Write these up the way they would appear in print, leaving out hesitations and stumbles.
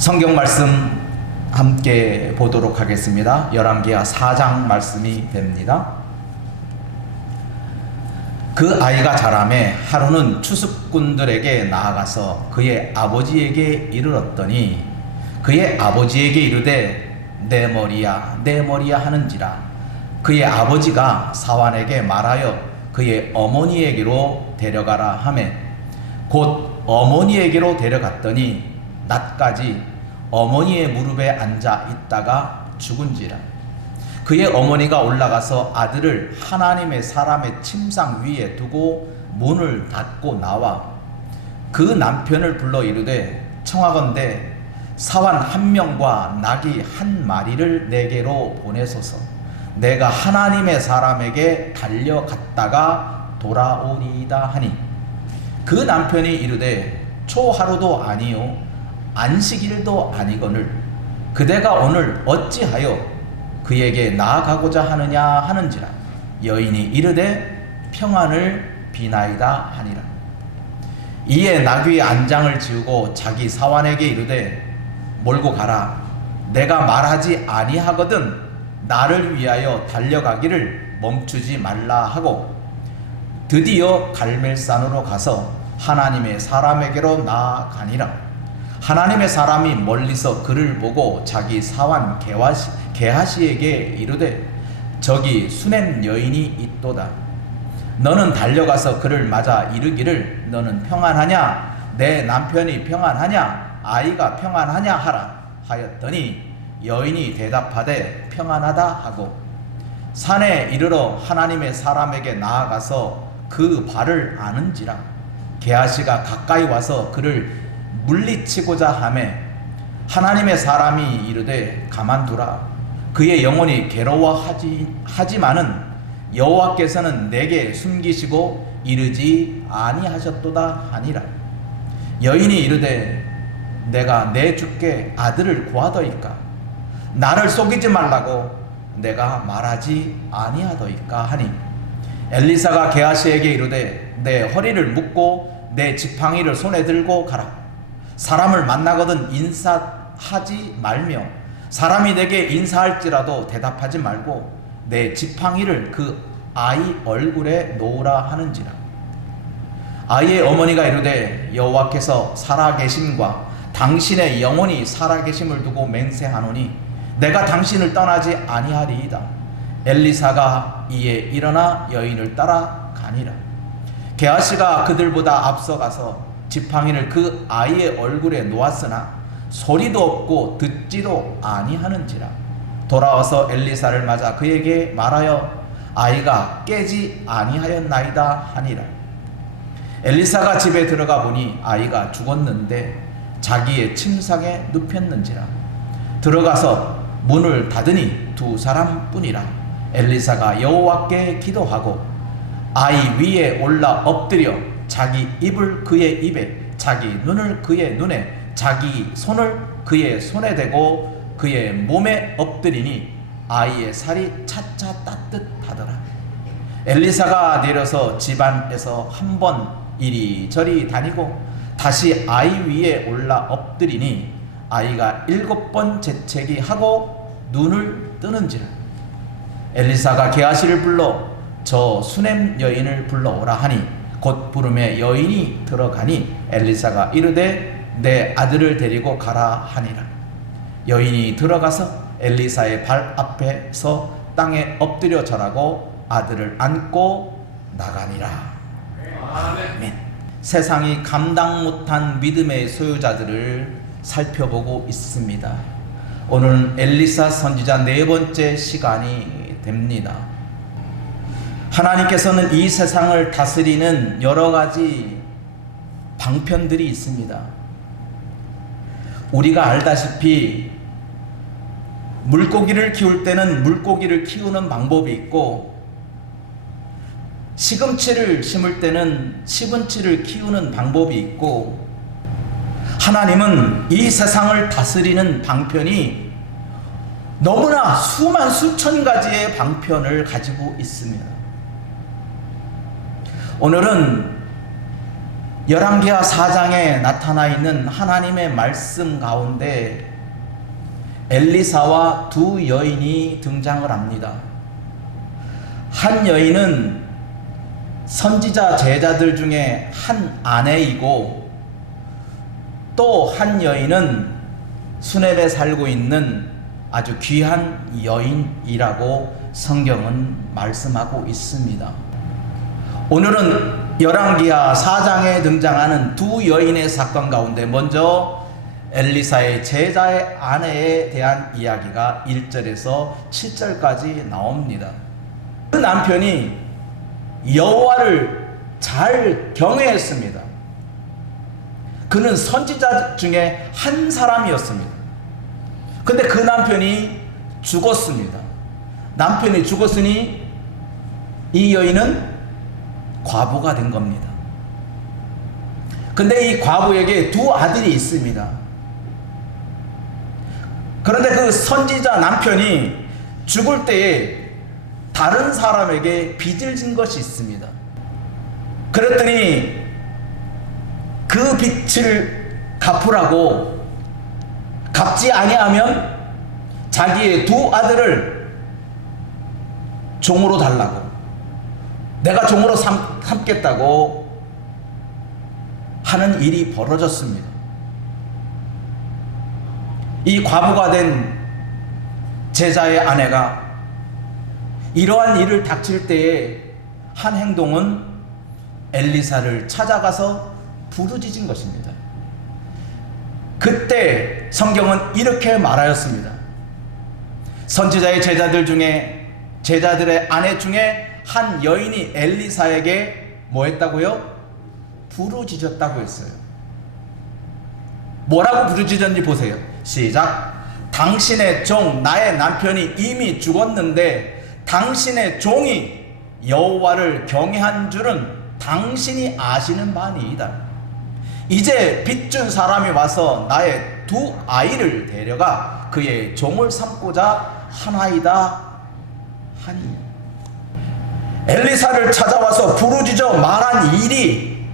성경 말씀 함께 보도록 하겠습니다. 열왕기하 4장 말씀이 됩니다. 그 아이가 자라매 하루는 추수꾼들에게 나아가서 그의 아버지에게 이르렀더니 그의 아버지에게 이르되 내 머리야 내 머리야 하는지라. 그의 아버지가 사환에게 말하여 그의 어머니에게로 데려가라 하매 곧 어머니에게로 데려갔더니 낮까지 어머니의 무릎에 앉아 있다가 죽은지라. 그의 어머니가 올라가서 아들을 하나님의 사람의 침상 위에 두고 문을 닫고 나와 그 남편을 불러 이르되 청하건대 사환 한 명과 나귀 한 마리를 내게로 보내소서. 내가 하나님의 사람에게 달려갔다가 돌아오리이다 하니 그 남편이 이르되 초하루도 아니요 안식일도 아니거늘 그대가 오늘 어찌하여 그에게 나아가고자 하느냐 하는지라. 여인이 이르되 평안을 비나이다 하니라. 이에 나귀의 안장을 지우고 자기 사환에게 이르되 몰고 가라. 내가 말하지 아니하거든 나를 위하여 달려가기를 멈추지 말라 하고 드디어 갈멜산으로 가서 하나님의 사람에게로 나아가니라. 하나님의 사람이 멀리서 그를 보고 자기 사환 게하시에게 이르되 저기 수넴 여인이 있도다. 너는 달려가서 그를 맞아 이르기를 너는 평안하냐 내 남편이 평안하냐 아이가 평안하냐 하라 하였더니 여인이 대답하되 평안하다 하고 산에 이르러 하나님의 사람에게 나아가서 그 발을 아는지라. 게하시가 가까이 와서 그를 물리치고자 하매 하나님의 사람이 이르되 가만두라. 그의 영혼이 괴로워하지만은 여호와께서는 내게 숨기시고 이르지 아니하셨도다 하니라. 여인이 이르되 내가 내 주께 아들을 구하더이까 나를 속이지 말라고 내가 말하지 아니하더이까 하니 엘리사가 게하시에게 이르되 내 허리를 묶고 내 지팡이를 손에 들고 가라. 사람을 만나거든 인사하지 말며 사람이 내게 인사할지라도 대답하지 말고 내 지팡이를 그 아이 얼굴에 놓으라 하는지라. 아이의 어머니가 이르되 여호와께서 살아계심과 당신의 영혼이 살아계심을 두고 맹세하노니 내가 당신을 떠나지 아니하리이다. 엘리사가 이에 일어나 여인을 따라 가니라. 게하시가 그들보다 앞서가서 지팡이를 그 아이의 얼굴에 놓았으나 소리도 없고 듣지도 아니하는지라. 돌아와서 엘리사를 맞아 그에게 말하여 아이가 깨지 아니하였나이다 하니라. 엘리사가 집에 들어가 보니 아이가 죽었는데 자기의 침상에 눕혔는지라. 들어가서 문을 닫으니 두 사람뿐이라. 엘리사가 여호와께 기도하고 아이 위에 올라 엎드려 자기 입을 그의 입에 자기 눈을 그의 눈에 자기 손을 그의 손에 대고 그의 몸에 엎드리니 아이의 살이 차차 따뜻하더라. 엘리사가 내려서 집안에서 한 번 이리저리 다니고 다시 아이 위에 올라 엎드리니 아이가 7번 재채기 하고 눈을 뜨는지라. 엘리사가 게하시를 불러 저 수넴 여인을 불러오라 하니 곧 부름에 여인이 들어가니 엘리사가 이르되 내 아들을 데리고 가라 하니라. 여인이 들어가서 엘리사의 발 앞에서 땅에 엎드려 절하고 아들을 안고 나가니라. 아멘. 세상이 감당 못한 믿음의 소유자들을 살펴보고 있습니다. 오늘은 엘리사 선지자 4번째 시간이 됩니다. 하나님께서는 이 세상을 다스리는 여러 가지 방편들이 있습니다. 우리가 알다시피 물고기를 키울 때는 물고기를 키우는 방법이 있고 시금치를 심을 때는 시금치를 키우는 방법이 있고 하나님은 이 세상을 다스리는 방편이 너무나 수천 가지의 방편을 가지고 있습니다. 오늘은 열왕기하 4장에 나타나 있는 하나님의 말씀 가운데 엘리사와 두 여인이 등장을 합니다. 한 여인은 선지자 제자들 중에 한 아내이고, 또 한 여인은 수넴에 살고 있는 아주 귀한 여인이라고 성경은 말씀하고 있습니다. 오늘은 열왕기하 4장에 등장하는 두 여인의 사건 가운데 먼저 엘리사의 제자의 아내에 대한 이야기가 1절에서 7절까지 나옵니다. 그 남편이 여호와를 잘 경외했습니다. 그는 선지자 중에 한 사람이었습니다. 근데 그 남편이 죽었습니다. 남편이 죽었으니 이 여인은 과부가 된 겁니다. 근데 이 과부에게 두 아들이 있습니다. 그런데 그 선지자 남편이 죽을 때에 다른 사람에게 빚을 진 것이 있습니다. 그랬더니 그 빚을 갚으라고, 갚지 아니하면 자기의 두 아들을 종으로 달라고, 내가 종으로 삼겠다고 하는 일이 벌어졌습니다. 이 과부가 된 제자의 아내가 이러한 일을 닥칠 때에 한 행동은 엘리사를 찾아가서 부르짖은 것입니다. 그때 성경은 이렇게 말하였습니다. 선지자의 제자들의 아내 중에 한 여인이 엘리사에게 뭐 했다고요? 부르짖었다고 했어요. 뭐라고 부르짖었는지 보세요. 시작. 당신의 종 나의 남편이 이미 죽었는데 당신의 종이 여호와를 경외한 줄은 당신이 아시는 바니이다. 이제 빚준 사람이 와서 나의 두 아이를 데려가 그의 종을 삼고자 하나이다 하니. 엘리사를 찾아와서 부르짖어 말한 일이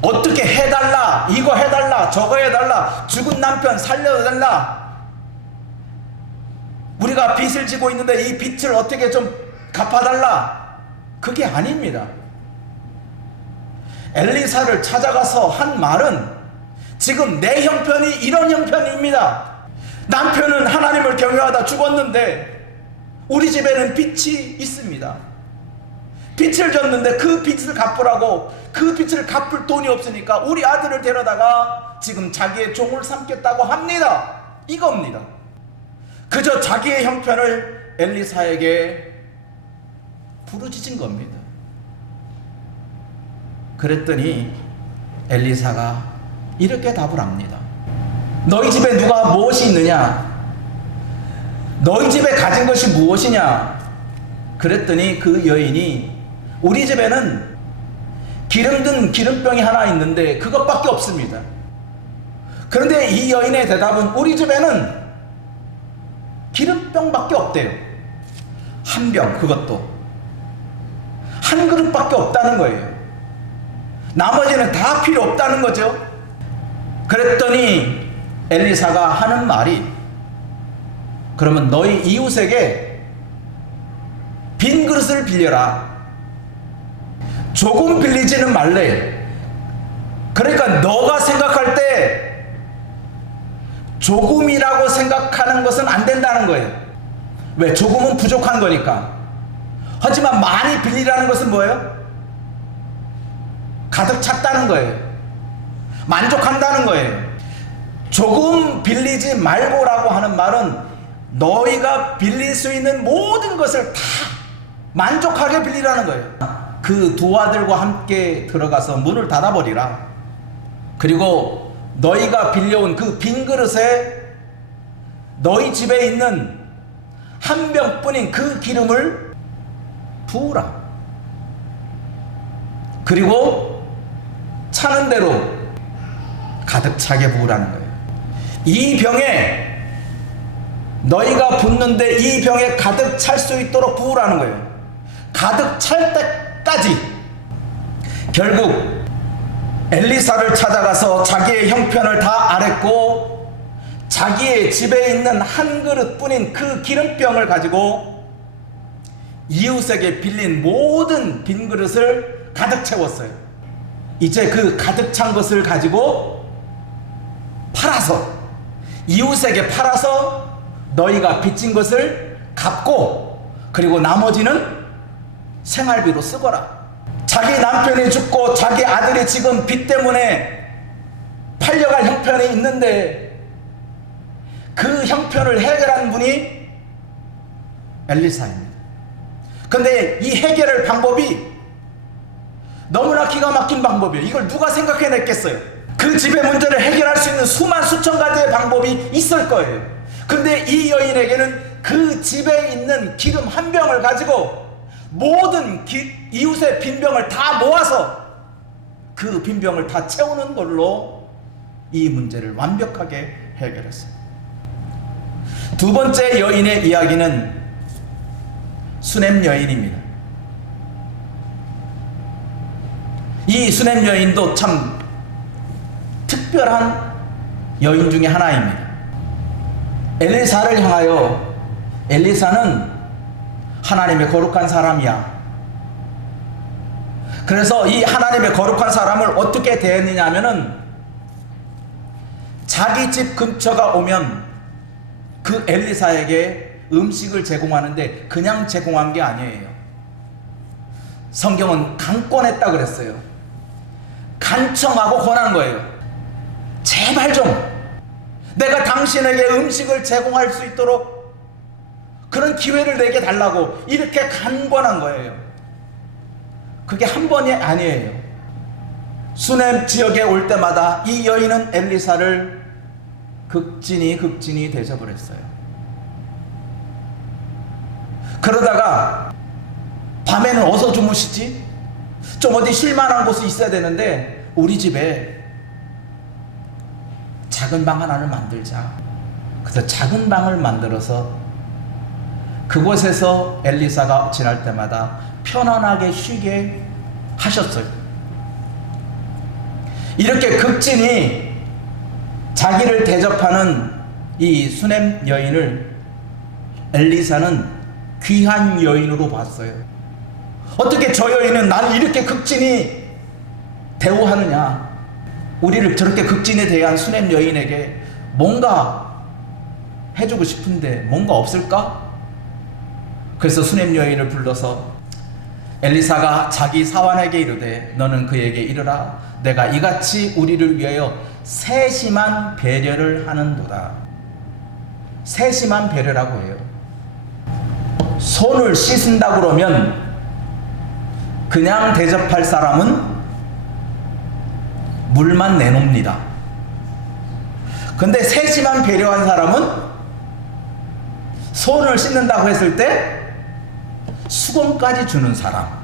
어떻게 해달라, 이거 해달라, 저거 해달라, 죽은 남편 살려달라, 우리가 빚을 지고 있는데 이 빚을 어떻게 좀 갚아달라, 그게 아닙니다. 엘리사를 찾아가서 한 말은 지금 내 형편이 이런 형편입니다. 남편은 하나님을 경외하다 죽었는데 우리 집에는 빚이 있습니다. 빚을 졌는데 그 빚을 갚으라고, 그 빚을 갚을 돈이 없으니까 우리 아들을 데려다가 지금 자기의 종을 삼겠다고 합니다. 이겁니다. 그저 자기의 형편을 엘리사에게 부르짖은 겁니다. 그랬더니 엘리사가 이렇게 답을 합니다. 너희 집에 누가 무엇이 있느냐? 너희 집에 가진 것이 무엇이냐? 그랬더니 그 여인이 우리 집에는 기름 든 기름병이 하나 있는데 그것밖에 없습니다. 그런데 이 여인의 대답은 우리 집에는 기름병밖에 없대요. 한 병, 그것도 한 그릇밖에 없다는 거예요. 나머지는 다 필요 없다는 거죠. 그랬더니 엘리사가 하는 말이, 그러면 너희 이웃에게 빈 그릇을 빌려라. 조금 빌리지는 말래. 그러니까 너가 생각할 때 조금이라고 생각하는 것은 안 된다는 거예요. 왜? 조금은 부족한 거니까. 하지만 많이 빌리라는 것은 뭐예요? 가득 찼다는 거예요. 만족한다는 거예요. 조금 빌리지 말고라고 하는 말은 너희가 빌릴 수 있는 모든 것을 다 만족하게 빌리라는 거예요. 그 두 아들과 함께 들어가서 문을 닫아버리라. 그리고 너희가 빌려온 그 빈 그릇에 너희 집에 있는 한 병뿐인 그 기름을 부으라. 그리고 차는 대로 가득 차게 부으라는 거예요. 이 병에 너희가 붓는데 이 병에 가득 찰 수 있도록 부으라는 거예요. 가득 찰 때까지. 결국 엘리사를 찾아가서 자기의 형편을 다 아뢰고 자기의 집에 있는 한 그릇뿐인 그 기름병을 가지고 이웃에게 빌린 모든 빈 그릇을 가득 채웠어요. 이제 그 가득 찬 것을 가지고 팔아서, 이웃에게 팔아서 너희가 빚진 것을 갚고, 그리고 나머지는 생활비로 쓰거라. 자기 남편이 죽고 자기 아들이 지금 빚 때문에 팔려갈 형편이 있는데 그 형편을 해결한 분이 엘리사입니다. 근데 이 해결할 방법이 너무나 기가 막힌 방법이에요. 이걸 누가 생각해냈겠어요? 그 집의 문제를 해결할 수 있는 수만 수천 가지의 방법이 있을 거예요. 근데 이 여인에게는 그 집에 있는 기름 한 병을 가지고 모든 이웃의 빈병을 다 모아서 그 빈병을 다 채우는 걸로 이 문제를 완벽하게 해결했어요. 두 번째 여인의 이야기는 수넴 여인입니다. 이 수넴 여인도 참 특별한 여인 중에 하나입니다. 엘리사를 향하여, 엘리사는 하나님의 거룩한 사람이야. 그래서 이 하나님의 거룩한 사람을 어떻게 대했느냐 하면은, 자기 집 근처가 오면 그 엘리사에게 음식을 제공하는데 그냥 제공한 게 아니에요. 성경은 강권했다 그랬어요. 간청하고 권한 거예요. 제발 좀 내가 당신에게 음식을 제공할 수 있도록 그런 기회를 내게 달라고 이렇게 간권한 거예요. 그게 한 번이 아니에요. 수넴 지역에 올 때마다 이 여인은 엘리사를 극진히 대접을 했어요. 그러다가 밤에는 어디서 주무시지? 좀 어디 쉴만한 곳이 있어야 되는데 우리 집에 작은 방 하나를 만들자. 그래서 작은 방을 만들어서 그곳에서 엘리사가 지날 때마다 편안하게 쉬게 하셨어요. 이렇게 극진히 자기를 대접하는 이 수넴 여인을 엘리사는 귀한 여인으로 봤어요. 어떻게 저 여인은 나를 이렇게 극진히 대우하느냐? 우리를 저렇게 극진히 대한 수넴 여인에게 뭔가 해주고 싶은데 뭔가 없을까? 그래서 수넴 여인을 불러서 엘리사가 자기 사환에게 이르되 너는 그에게 이르라 내가 이같이 우리를 위하여 세심한 배려를 하는도다. 세심한 배려라고 해요. 손을 씻은다 그러면 그냥 대접할 사람은 물만 내놓습니다. 근데 세심한 배려한 사람은 손을 씻는다고 했을 때 수건까지 주는 사람.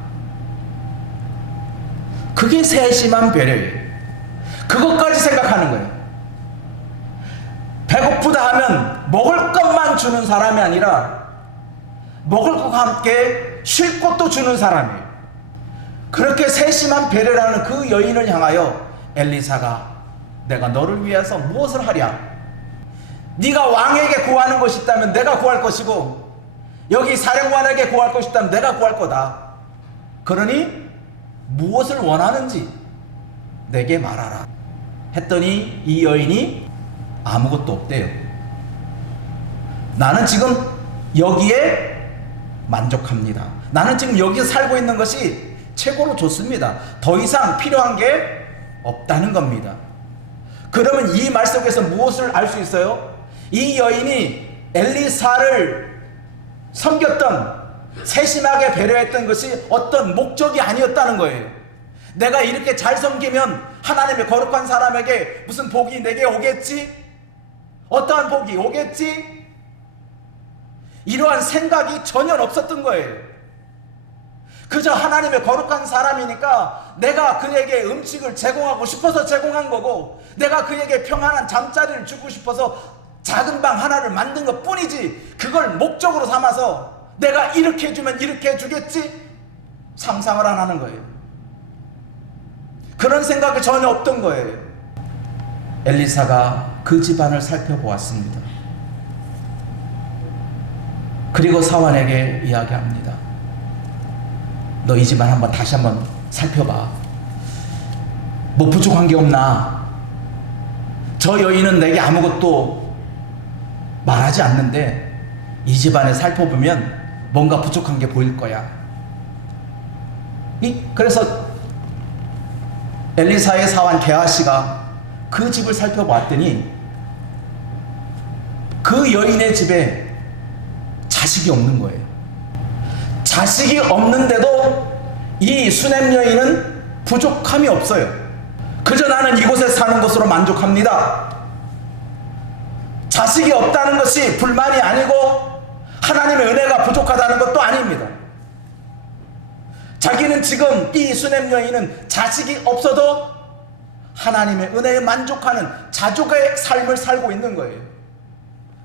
그게 세심한 배려예요. 그것까지 생각하는 거예요. 배고프다 하면 먹을 것만 주는 사람이 아니라 먹을 것과 함께 쉴 것도 주는 사람이에요. 그렇게 세심한 배려라는 그 여인을 향하여 엘리사가 내가 너를 위해서 무엇을 하랴? 네가 왕에게 구하는 것이 있다면 내가 구할 것이고 여기 사령관에게 구할 것이 있다면 내가 구할 거다. 그러니 무엇을 원하는지 내게 말하라 했더니 이 여인이 아무것도 없대요. 나는 지금 여기에 만족합니다. 나는 지금 여기서 살고 있는 것이 최고로 좋습니다. 더 이상 필요한 게 없다는 겁니다. 그러면 이 말 속에서 무엇을 알 수 있어요? 이 여인이 엘리사를 섬겼던, 세심하게 배려했던 것이 어떤 목적이 아니었다는 거예요. 내가 이렇게 잘 섬기면 하나님의 거룩한 사람에게 무슨 복이 내게 오겠지? 어떠한 복이 오겠지? 이러한 생각이 전혀 없었던 거예요. 그저 하나님의 거룩한 사람이니까 내가 그에게 음식을 제공하고 싶어서 제공한 거고, 내가 그에게 평안한 잠자리를 주고 싶어서 작은 방 하나를 만든 것 뿐이지, 그걸 목적으로 삼아서 내가 이렇게 해주면 이렇게 해주겠지? 상상을 안 하는 거예요. 그런 생각이 전혀 없던 거예요. 엘리사가 그 집안을 살펴보았습니다. 그리고 사환에게 이야기합니다. 너 이 집안 다시 한번 살펴봐. 뭐 부족한 게 없나? 저 여인은 내게 아무것도 말하지 않는데 이 집안에 살펴보면 뭔가 부족한 게 보일 거야. 그래서 엘리사의 사환 게하시가 그 집을 살펴봤더니 그 여인의 집에 자식이 없는 거예요. 자식이 없는데도 이 수넴 여인은 부족함이 없어요. 그저 나는 이곳에 사는 것으로 만족합니다. 자식이 없다는 것이 불만이 아니고 하나님의 은혜가 부족하다는 것도 아닙니다. 자기는 지금 이 수넴 여인은 자식이 없어도 하나님의 은혜에 만족하는 자족의 삶을 살고 있는 거예요.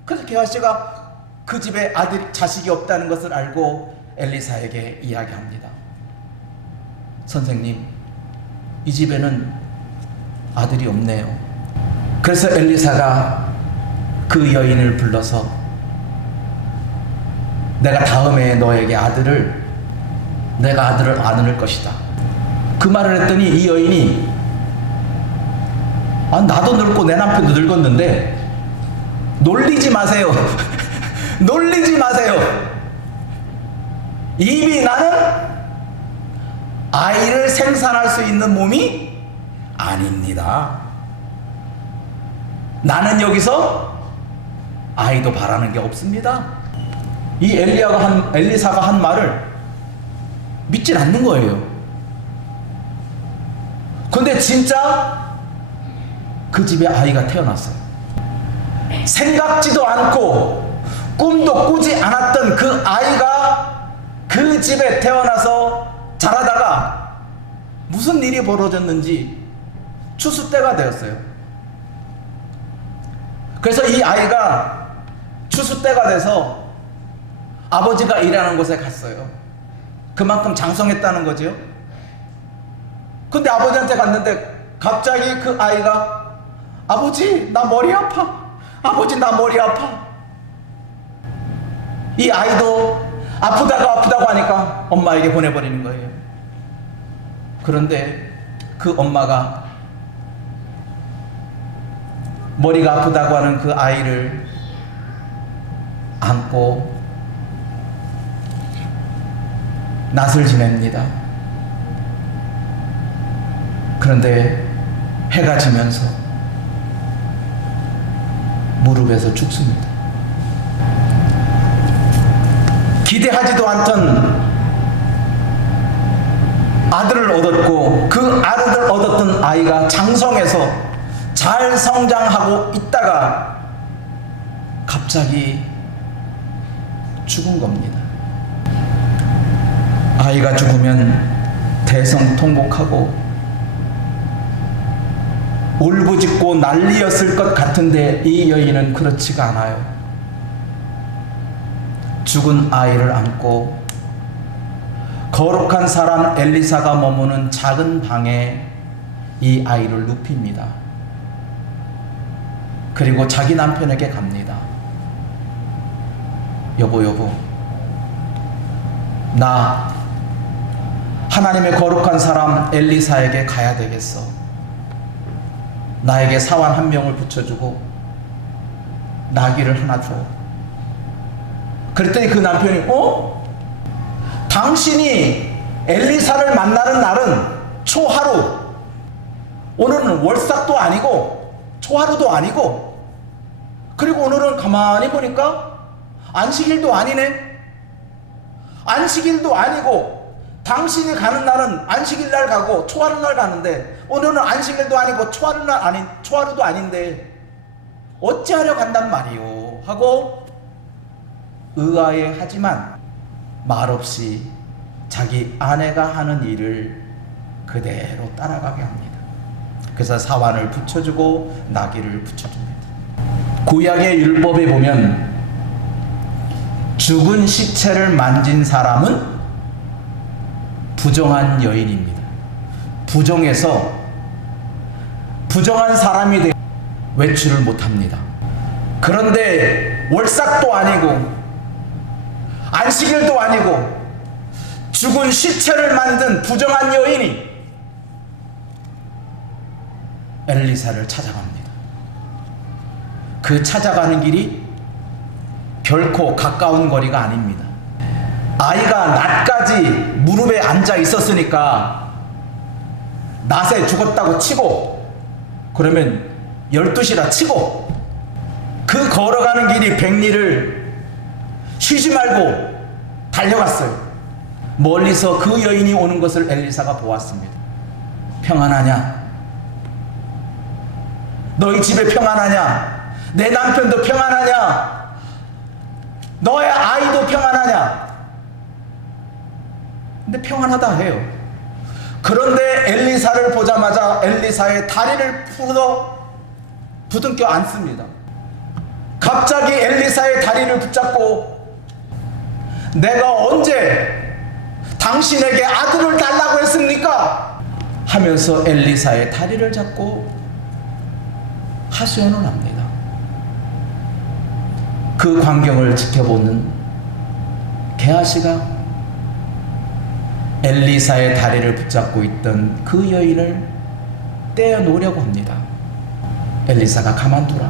그래서 게하시가 그 집에 자식이 없다는 것을 알고 엘리사에게 이야기합니다. 선생님, 이 집에는 아들이 없네요. 그래서 엘리사가 그 여인을 불러서 내가 다음에 너에게 내가 아들을 안을 것이다. 그 말을 했더니 이 여인이 나도 늙고 내 남편도 늙었는데 놀리지 마세요. 놀리지 마세요. 이미 나는 아이를 생산할 수 있는 몸이 아닙니다. 나는 여기서 아이도 바라는 게 없습니다. 이 엘리사가 한 말을 믿질 않는 거예요. 근데 진짜 그 집에 아이가 태어났어요. 생각지도 않고 꿈도 꾸지 않았던 그 아이가 그 집에 태어나서 자라다가 무슨 일이 벌어졌는지 추수 때가 되었어요. 그래서 이 아이가 추수 때가 돼서 아버지가 일하는 곳에 갔어요. 그만큼 장성했다는 거죠. 근데 아버지한테 갔는데 갑자기 그 아이가 아버지 나 머리 아파. 아버지 나 머리 아파. 이 아이도 아프다고 하니까 엄마에게 보내버리는 거예요. 그런데 그 엄마가 머리가 아프다고 하는 그 아이를 안고 낯을 지냅니다. 그런데 해가 지면서 무릎에서 죽습니다. 기대하지도 않던 아들을 얻었고 그 아들을 얻었던 아이가 장성해서 잘 성장하고 있다가 갑자기 죽은 겁니다. 아이가 죽으면 대성통곡하고 울부짖고 난리였을 것 같은데 이 여인은 그렇지가 않아요. 죽은 아이를 안고 거룩한 사람 엘리사가 머무는 작은 방에 이 아이를 눕힙니다. 그리고 자기 남편에게 갑니다. 여보, 나 하나님의 거룩한 사람 엘리사에게 가야 되겠어. 나에게 사환 한 명을 붙여주고 나귀를 하나 줘. 그랬더니 그 남편이 당신이 엘리사를 만나는 날은 초하루, 오늘은 월삭도 아니고 초하루도 아니고, 그리고 오늘은 가만히 보니까 안식일도 아니네. 안식일도 아니고 당신이 가는 날은 안식일 날 가고 초하루 날 가는데 오늘은 안식일도 아니고 초하루도 아닌데 어찌하려 간단 말이오 하고 의아해하지만 말없이 자기 아내가 하는 일을 그대로 따라가게 합니다. 그래서 사환을 붙여주고 나귀를 붙여줍니다. 구약의 율법에 보면 죽은 시체를 만진 사람은 부정한 여인입니다. 부정해서 부정한 사람이 되 외출을 못합니다. 그런데 월삭도 아니고 안식일도 아니고 죽은 시체를 만든 부정한 여인이 엘리사를 찾아갑니다. 그 찾아가는 길이 결코 가까운 거리가 아닙니다. 아이가 낮까지 무릎에 앉아 있었으니까 낮에 죽었다고 치고, 그러면 12시라 치고, 그 걸어가는 길이 100리를 쉬지 말고 달려갔어요. 멀리서 그 여인이 오는 것을 엘리사가 보았습니다. 평안하냐? 너희 집에 평안하냐? 내 남편도 평안하냐? 너의 아이도 평안하냐? 근데 평안하다 해요. 그런데 엘리사를 보자마자 엘리사의 다리를 풀어 부둥켜 안습니다. 갑자기 엘리사의 다리를 붙잡고 내가 언제 당신에게 아들을 달라고 했습니까? 하면서 엘리사의 다리를 잡고 하소연을 합니다. 그 광경을 지켜보는 게하시가 엘리사의 다리를 붙잡고 있던 그 여인을 떼어놓으려고 합니다. 엘리사가 가만두라.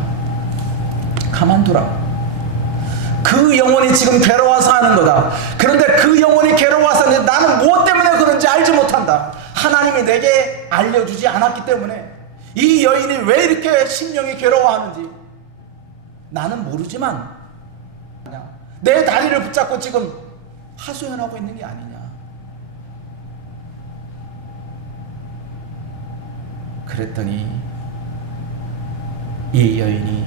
그 영혼이 지금 괴로워서 하는 거다. 그런데 그 영혼이 괴로워서 나는 무엇 때문에 그런지 알지 못한다. 하나님이 내게 알려주지 않았기 때문에 이 여인이 왜 이렇게 심령이 괴로워하는지 나는 모르지만 내 다리를 붙잡고 지금 하소연하고 있는 게 아니냐. 그랬더니 이 여인이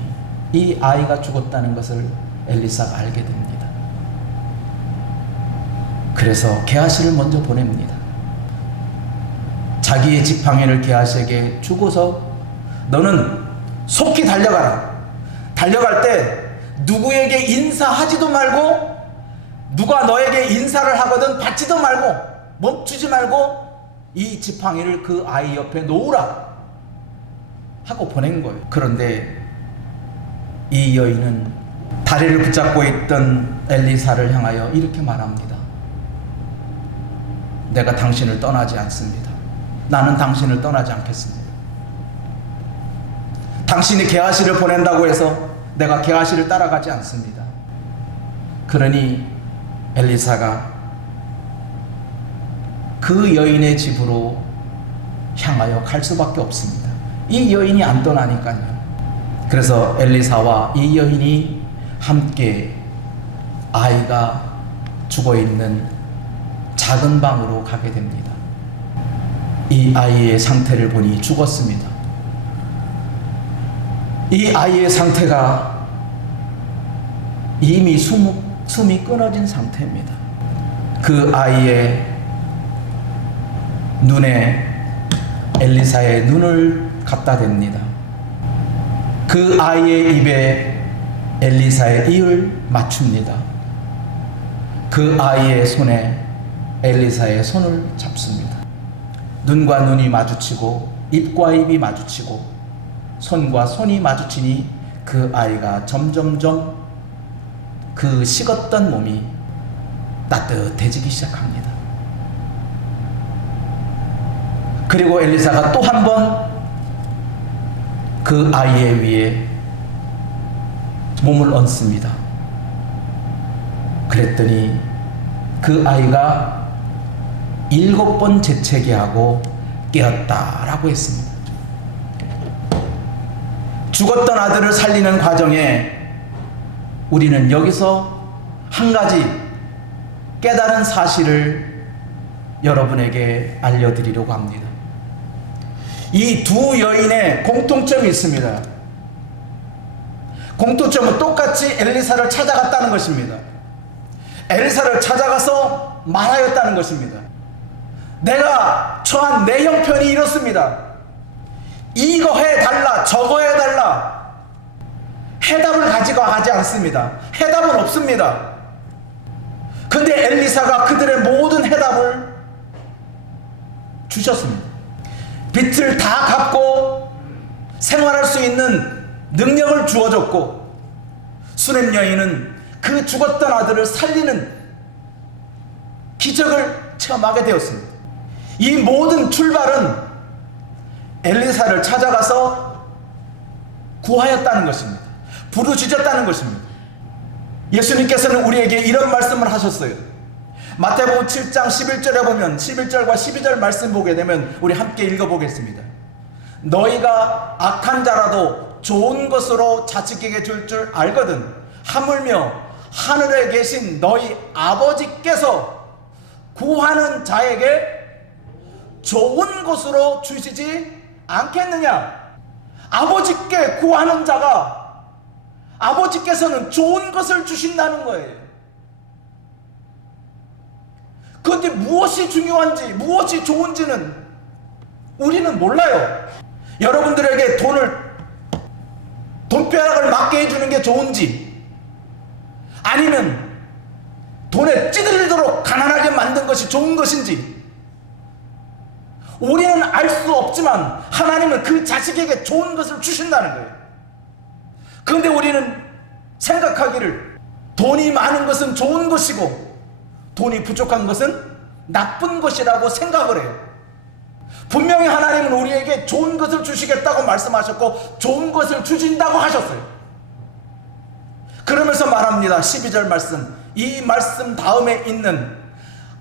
이 아이가 죽었다는 것을 엘리사가 알게 됩니다. 그래서 게하시를 먼저 보냅니다. 자기의 지팡이를 게하시에게 주고서 너는 속히 달려가라. 달려갈 때 누구에게 인사하지도 말고 누가 너에게 인사를 하거든 받지도 말고 멈추지 말고 이 지팡이를 그 아이 옆에 놓으라 하고 보낸 거예요. 그런데 이 여인은 다리를 붙잡고 있던 엘리사를 향하여 이렇게 말합니다. 내가 당신을 떠나지 않습니다. 나는 당신을 떠나지 않겠습니다. 당신이 게하시를 보낸다고 해서 내가 게하시를 따라가지 않습니다. 그러니 엘리사가 그 여인의 집으로 향하여 갈 수밖에 없습니다. 이 여인이 안 떠나니까요. 그래서 엘리사와 이 여인이 함께 아이가 죽어있는 작은 방으로 가게 됩니다. 이 아이의 상태를 보니 죽었습니다. 이 아이의 상태가 이미 숨이 끊어진 상태입니다. 그 아이의 눈에 엘리사의 눈을 갖다 댑니다. 그 아이의 입에 엘리사의 입을 맞춥니다. 그 아이의 손에 엘리사의 손을 잡습니다. 눈과 눈이 마주치고 입과 입이 마주치고 손과 손이 마주치니 그 아이가 점점점 그 식었던 몸이 따뜻해지기 시작합니다. 그리고 엘리사가 또 한 번 그 아이의 위에 몸을 얹습니다. 그랬더니 그 아이가 7번 재채기 하고 깨었다라고 했습니다. 죽었던 아들을 살리는 과정에 우리는 여기서 한 가지 깨달은 사실을 여러분에게 알려드리려고 합니다. 이 두 여인의 공통점이 있습니다. 공통점은 똑같이 엘리사를 찾아갔다는 것입니다. 엘리사를 찾아가서 말하였다는 것입니다. 내가 처한 내 형편이 이렇습니다. 이거 해달라, 저거 해달라. 해답을 가지고 하지 않습니다. 해답은 없습니다. 근데 엘리사가 그들의 모든 해답을 주셨습니다. 빚을 다 갚고 생활할 수 있는 능력을 주어줬고, 수냄 여인은 그 죽었던 아들을 살리는 기적을 체험하게 되었습니다. 이 모든 출발은 엘리사를 찾아가서 구하였다는 것입니다. 부르짖었다는 것입니다. 예수님께서는 우리에게 이런 말씀을 하셨어요. 마태복음 7장 11절에 보면 11절과 12절 말씀 보게 되면 우리 함께 읽어보겠습니다. 너희가 악한 자라도 좋은 것으로 자식에게 줄 줄 알거든 하물며 하늘에 계신 너희 아버지께서 구하는 자에게 좋은 것으로 주시지 않겠느냐. 아버지께 구하는 자가 아버지께서는 좋은 것을 주신다는 거예요. 그런데 무엇이 중요한지 무엇이 좋은지는 우리는 몰라요. 여러분들에게 돈벼락을 맞게 해주는 게 좋은지, 아니면 돈에 찌들리도록 가난하게 만든 것이 좋은 것인지 우리는 알 수 없지만 하나님은 그 자식에게 좋은 것을 주신다는 거예요. 그런데 우리는 생각하기를 돈이 많은 것은 좋은 것이고 돈이 부족한 것은 나쁜 것이라고 생각을 해요. 분명히 하나님은 우리에게 좋은 것을 주시겠다고 말씀하셨고 좋은 것을 주신다고 하셨어요. 그러면서 말합니다. 12절 말씀, 이 말씀 다음에 있는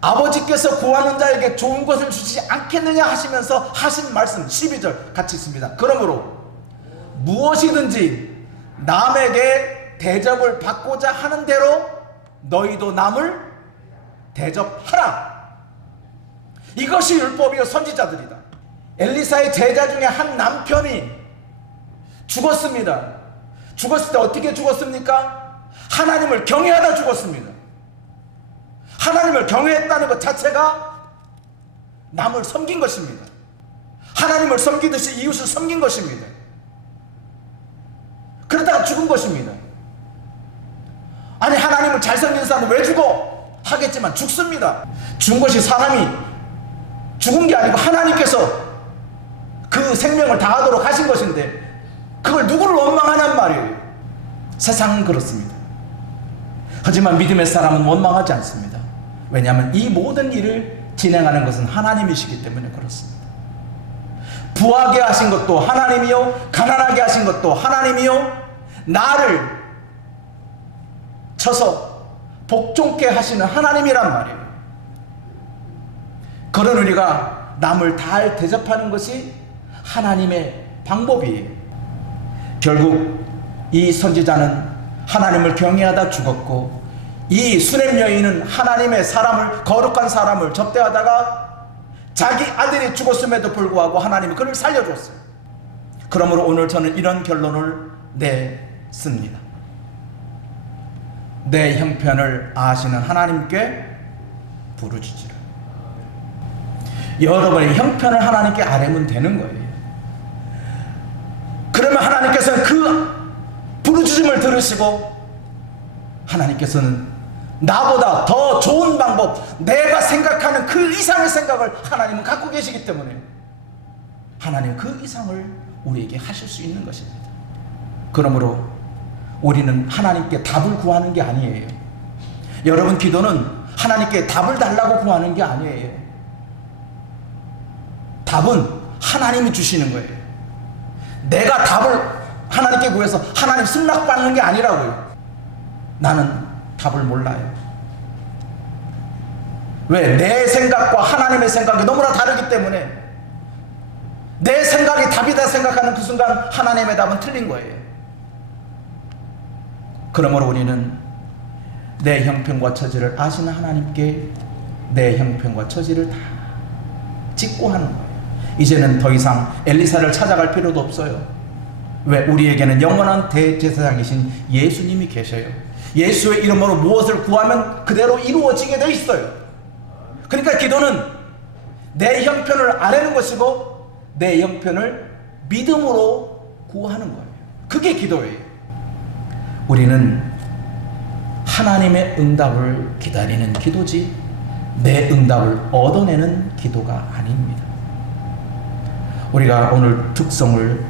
아버지께서 구하는 자에게 좋은 것을 주시지 않겠느냐 하시면서 하신 말씀 12절 같이 있습니다. 그러므로 무엇이든지 남에게 대접을 받고자 하는 대로 너희도 남을 대접하라. 이것이 율법이요 선지자들이다. 엘리사의 제자 중에 한 남편이 죽었습니다. 죽었을 때 어떻게 죽었습니까? 하나님을 경외하다 죽었습니다. 하나님을 경외했다는 것 자체가 남을 섬긴 것입니다. 하나님을 섬기듯이 이웃을 섬긴 것입니다. 그러다가 죽은 것입니다. 아니, 하나님을 잘 섬기는 사람은 왜 죽어? 하겠지만 죽습니다. 죽은 것이 사람이 죽은 게 아니고 하나님께서 그 생명을 다하도록 하신 것인데 그걸 누구를 원망하냔 말이에요. 세상은 그렇습니다. 하지만 믿음의 사람은 원망하지 않습니다. 왜냐하면 이 모든 일을 진행하는 것은 하나님이시기 때문에 그렇습니다. 부하게 하신 것도 하나님이요, 가난하게 하신 것도 하나님이요, 나를 쳐서 복종케 하시는 하나님이란 말이에요. 그런 우리가 남을 잘 대접하는 것이 하나님의 방법이에요. 결국 이 선지자는 하나님을 경외하다 죽었고, 이 수냄 여인은 하나님의 사람을, 거룩한 사람을 접대하다가 자기 아들이 죽었음에도 불구하고 하나님이 그를 살려줬어요. 그러므로 오늘 저는 이런 결론을 내습니다. 내 형편을 아시는 하나님께 부르짖으라. 여러분의 형편을 하나님께 아뢰면 되는 거예요. 그러면 하나님께서는 그 부르짖음을 들으시고 하나님께서는 나보다 더 좋은 방법, 내가 생각하는 그 이상의 생각을 하나님은 갖고 계시기 때문에 하나님은 그 이상을 우리에게 하실 수 있는 것입니다. 그러므로 우리는 하나님께 답을 구하는 게 아니에요. 여러분, 기도는 하나님께 답을 달라고 구하는 게 아니에요. 답은 하나님이 주시는 거예요. 내가 답을 하나님께 구해서 하나님 승낙받는 게 아니라고요. 나는 답을 몰라요. 왜? 내 생각과 하나님의 생각이 너무나 다르기 때문에 내 생각이 답이다 생각하는 그 순간 하나님의 답은 틀린 거예요. 그러므로 우리는 내 형편과 처지를 아시는 하나님께 내 형편과 처지를 다 짓고 하는 거예요. 이제는 더 이상 엘리사를 찾아갈 필요도 없어요. 왜? 우리에게는 영원한 대제사장이신 예수님이 계셔요. 예수의 이름으로 무엇을 구하면 그대로 이루어지게 돼 있어요. 그러니까 기도는 내 형편을 아뢰는 것이고 내 형편을 믿음으로 구하는 거예요. 그게 기도예요. 우리는 하나님의 응답을 기다리는 기도지 내 응답을 얻어내는 기도가 아닙니다. 우리가 오늘 특성을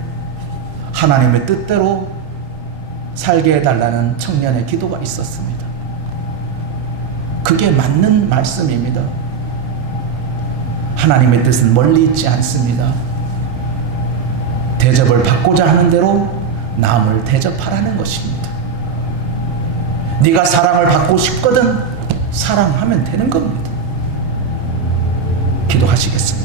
하나님의 뜻대로 살게 해달라는 청년의 기도가 있었습니다. 그게 맞는 말씀입니다. 하나님의 뜻은 멀리 있지 않습니다. 대접을 받고자 하는 대로 남을 대접하라는 것입니다. 네가 사랑을 받고 싶거든 사랑하면 되는 겁니다. 기도하시겠습니다.